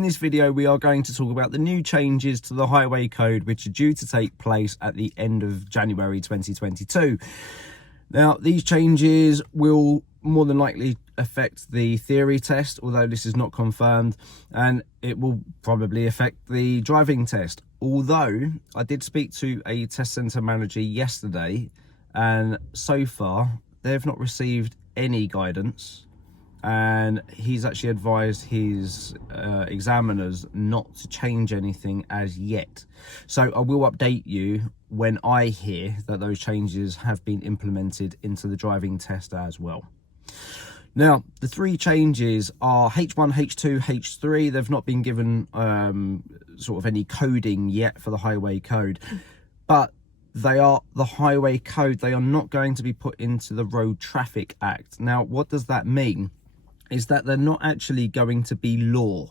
in this video we are going to talk about the new changes to the highway code which are due to take place at the end of January 2022. Now, these changes will more than likely affect the theory test, although this is not confirmed, and it will probably affect the driving test. Although I did speak to a test centre manager yesterday, and so far they've not received any guidance, and he's actually advised his examiners not to change anything as yet. So I will update you when I hear that those changes have been implemented into the driving test as well. Now, the three changes are H1, H2, H3. They've not been given sort of any coding yet for the highway code, but they are the highway code. They are not going to be put into the Road Traffic Act. Now, what does that mean? Is that they're not actually going to be law.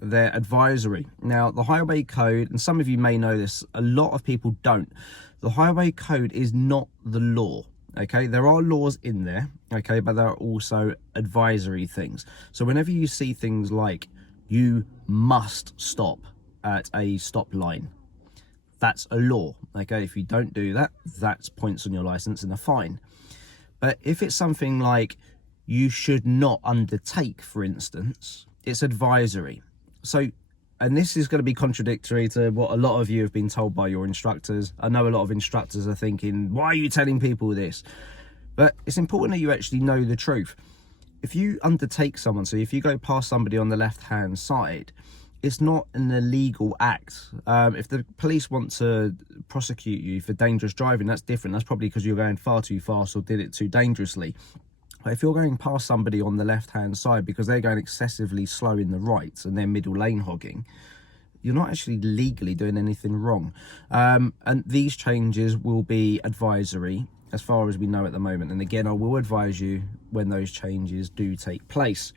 They're advisory. Now, the highway code, and some of you may know this, a lot of people don't. The highway code is not the law. Okay, there are laws in there, okay, but there are also advisory things. So whenever you see things like you must stop at a stop line, that's a law. Okay, if you don't do that, that's points on your license and a fine. But if it's something like you should not undertake, for instance, it's advisory. So, and this is going to be contradictory to what a lot of you have been told by your instructors. I know a lot of instructors are thinking, why are you telling people this? But it's important that you actually know the truth. If you undertake someone, so if you go past somebody on the left-hand side, it's not an illegal act. If the police want to prosecute you for dangerous driving, that's different. That's probably because you're going far too fast or did it too dangerously. But if you're going past somebody on the left-hand side because they're going excessively slow in the right and they're middle lane hogging, you're not actually legally doing anything wrong. And these changes will be advisory as far as we know at the moment. And again, I will advise you when those changes do take place.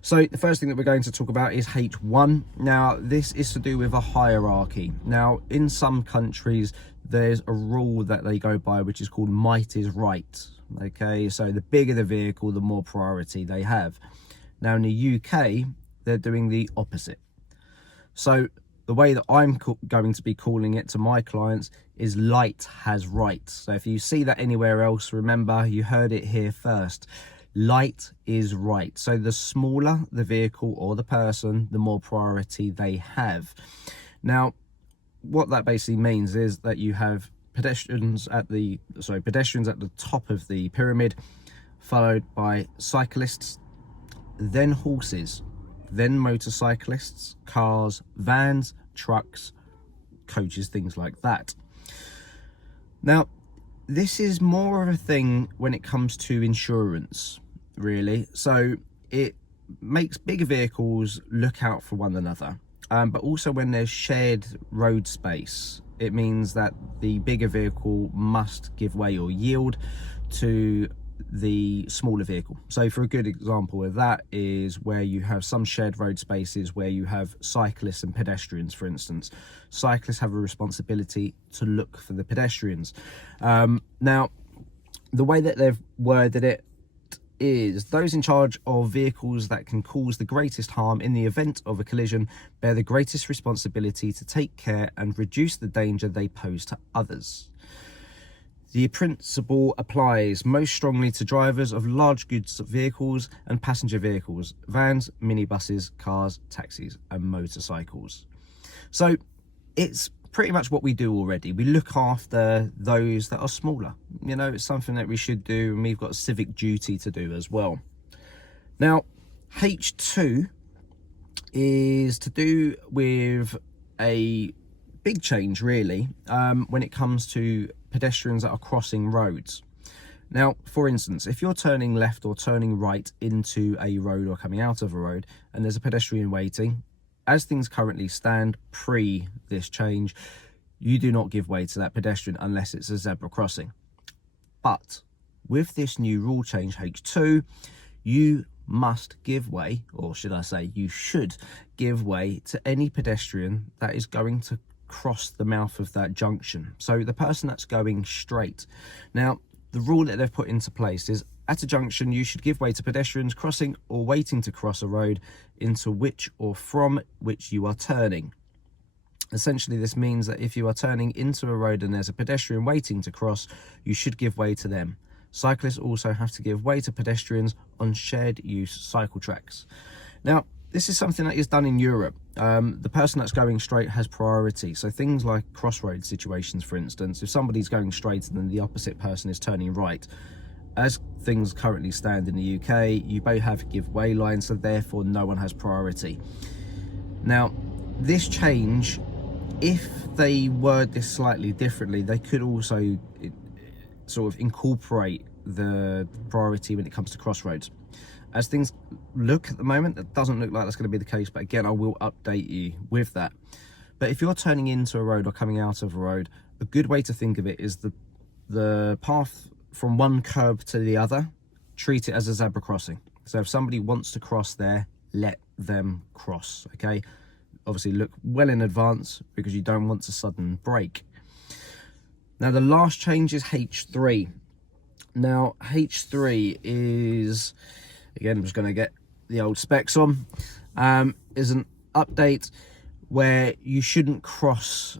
So the first thing that we're going to talk about is H1. Now, this is to do with a hierarchy. Now, in some countries, there's a rule that they go by, which is called might is right. Okay, so the bigger the vehicle, the more priority they have. Now, in the UK, they're doing the opposite. So the way that I'm going to be calling it to my clients is light has right. So if you see that anywhere else, remember, you heard it here first. Light is right. So the smaller the vehicle or the person, the more priority they have. Now, what that basically means is that you have pedestrians at the top of the pyramid, followed by cyclists, then horses, then motorcyclists, cars, vans, trucks, coaches, things like that. Now, this is more of a thing when it comes to insurance, really. So it makes bigger vehicles look out for one another. But also when there's shared road space, it means that the bigger vehicle must give way or yield to the smaller vehicle. So for a good example of that is where you have some shared road spaces where you have cyclists and pedestrians, for instance. Cyclists have a responsibility to look for the pedestrians. Now, the way that they've worded it is those in charge of vehicles that can cause the greatest harm in the event of a collision bear the greatest responsibility to take care and reduce the danger they pose to others. The principle applies most strongly to drivers of large goods vehicles and passenger vehicles, vans, minibuses, cars, taxis and motorcycles. So it's pretty much what we do already. We look after those that are smaller. You know, it's something that we should do, and we've got a civic duty to do as well. Now, H2 is to do with a big change, really, when it comes to pedestrians that are crossing roads. Now, for instance, if you're turning left or turning right into a road or coming out of a road and there's a pedestrian waiting, as things currently stand pre this change, you do not give way to that pedestrian unless it's a zebra crossing. But with this new rule change, H2, you must give way, or should I say you should give way to any pedestrian that is going to cross the mouth of that junction. So the person that's going straight. Now, the rule that they've put into place is At a junction, you should give way to pedestrians crossing or waiting to cross a road into which or from which you are turning. Essentially, this means that if you are turning into a road and there's a pedestrian waiting to cross, you should give way to them. Cyclists also have to give way to pedestrians on shared use cycle tracks. Now, this is something that is done in Europe. The person that's going straight has priority. So things like crossroad situations, for instance, if somebody's going straight and then the opposite person is turning right, as things currently stand in the UK, you both have give way lines, so therefore no one has priority. Now, this change, if they word this slightly differently, they could also sort of incorporate the priority when it comes to crossroads. As things look at the moment, it doesn't look like that's going to be the case, but again, I will update you with that. But if you're turning into a road or coming out of a road, a good way to think of it is the path from one curb to the other, treat it as a zebra crossing. So if somebody wants to cross there, let them cross, okay? Obviously look well in advance because you don't want a sudden break. Now the last change is H3. Now H3 is, again, I'm just going to get the old specs on, is an update where you shouldn't cross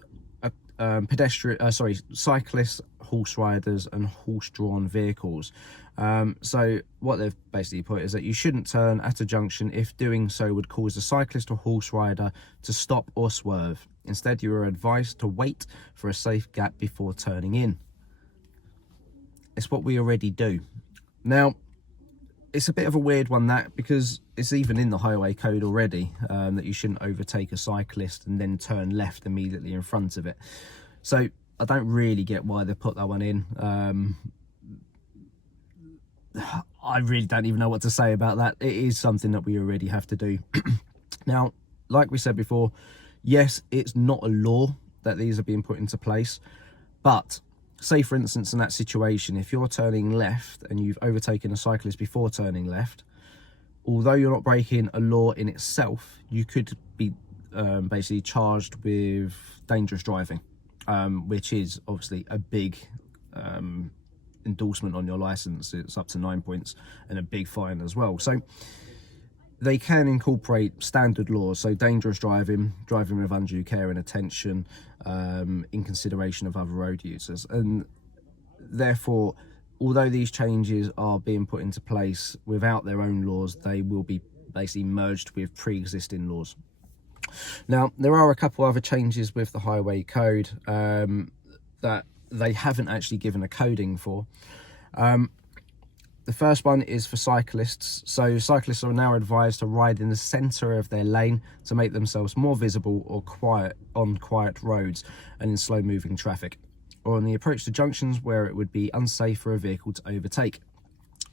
cyclists, horse riders and horse-drawn vehicles. So what they've basically put is that you shouldn't turn at a junction if doing so would cause a cyclist or horse rider to stop or swerve. Instead, you are advised to wait for a safe gap before turning in. It's what we already do. Now, it's a bit of a weird one, that, because it's even in the highway code already, that you shouldn't overtake a cyclist and then turn left immediately in front of it. So I don't really get why they put that one in. I really don't even know what to say about that. It is something that we already have to do. Now, like we said before, yes, it's not a law that these are being put into place, but say, for instance, in that situation, if you're turning left and you've overtaken a cyclist before turning left, although you're not breaking a law in itself, you could be basically charged with dangerous driving, which is obviously a big endorsement on your license. It's up to 9 points and a big fine as well. So they can incorporate standard laws, so dangerous driving, driving with undue care and attention, in consideration of other road users. And therefore, although these changes are being put into place without their own laws, they will be basically merged with pre-existing laws. Now, there are a couple other changes with the highway code that they haven't actually given a coding for. The first one is for cyclists. So cyclists are now advised to ride in the centre of their lane to make themselves more visible or quiet on quiet roads and in slow moving traffic, or on the approach to junctions where it would be unsafe for a vehicle to overtake.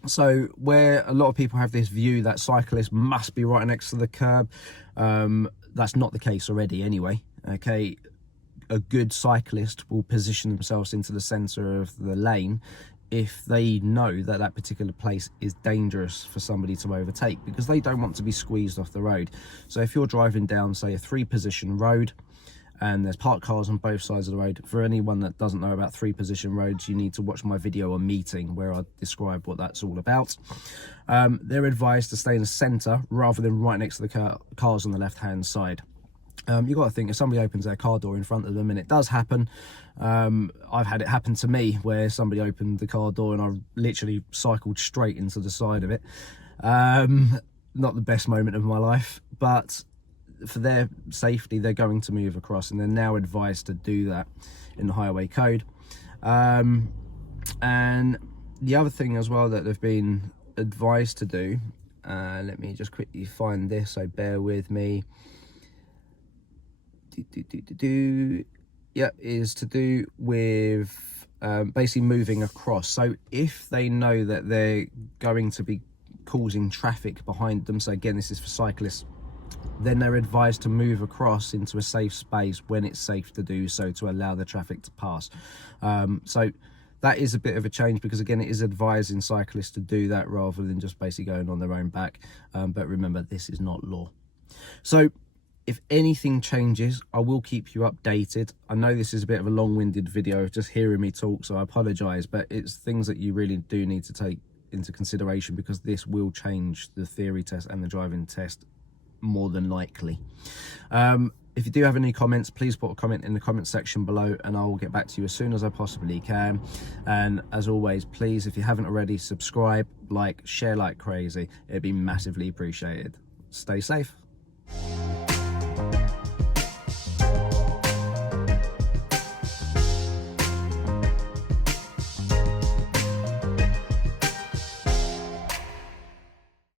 So where a lot of people have this view that cyclists must be right next to the curb, that's not the case already anyway, okay? A good cyclist will position themselves into the centre of the lane if they know that that particular place is dangerous for somebody to overtake, because they don't want to be squeezed off the road. So if you're driving down, say, a 3-position road and there's parked cars on both sides of the road, for anyone that doesn't know about 3-position roads, you need to watch my video on meeting where I describe what that's all about. They're advised to stay in the centre rather than right next to the cars on the left hand side. You've got to think, if somebody opens their car door in front of them, and it does happen, I've had it happen to me where somebody opened the car door and I literally cycled straight into the side of it. Not the best moment of my life, but for their safety, they're going to move across, and they're now advised to do that in the highway code. And the other thing as well that they've been advised to do, let me just quickly find this, so bear with me. Yeah, is to do with basically moving across. So if they know that they're going to be causing traffic behind them, so again, this is for cyclists, then they're advised to move across into a safe space when it's safe to do so, to allow the traffic to pass. So that is a bit of a change, because again, it is advising cyclists to do that rather than just basically going on their own back. But remember, this is not law. So if anything changes, I will keep you updated. I know this is a bit of a long-winded video, just hearing me talk, so I apologise, but it's things that you really do need to take into consideration, because this will change the theory test and the driving test more than likely. If you do have any comments, please put a comment in the comment section below and I will get back to you as soon as I possibly can. And as always, please, if you haven't already, subscribe, like, share like crazy. It'd be massively appreciated. Stay safe.